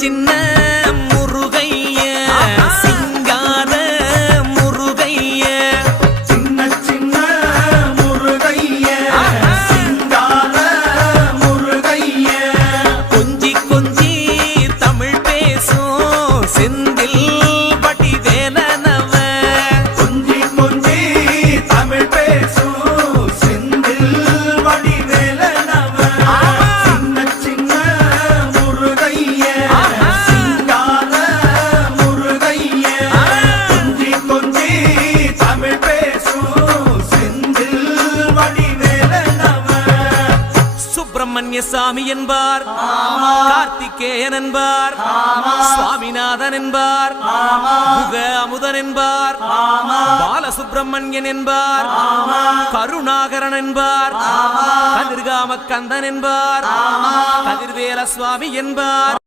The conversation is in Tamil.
சின்ன முருகைய சிங்கார முருகைய சின்ன சின்ன முருகைய சிங்கார முருகைய கொஞ்சி கொஞ்சி தமிழ் பேசும் செந்தில் வடிவேலனவ கொஞ்சி கொஞ்சி தமிழ் பேசும் செந்தில் வடிவேலனவ சின்ன சின்ன முருகைய சிங்கார முருகைய கொஞ்சி கொஞ்சி தமிழ் பேசும் செந்தில் வடிவேலனவ சுப்பிரமணிய சாமி என்பார், கார்த்திகேயன் என்பார், சுவாமிநாதன் என்பார், முக அமுதன் என்பார், பாலசுப்பிரமணியன் என்பார், கருணாகரன் என்பார், கதிர்காம கந்தன் என்பார், கதிர்வேல சுவாமி என்பார்.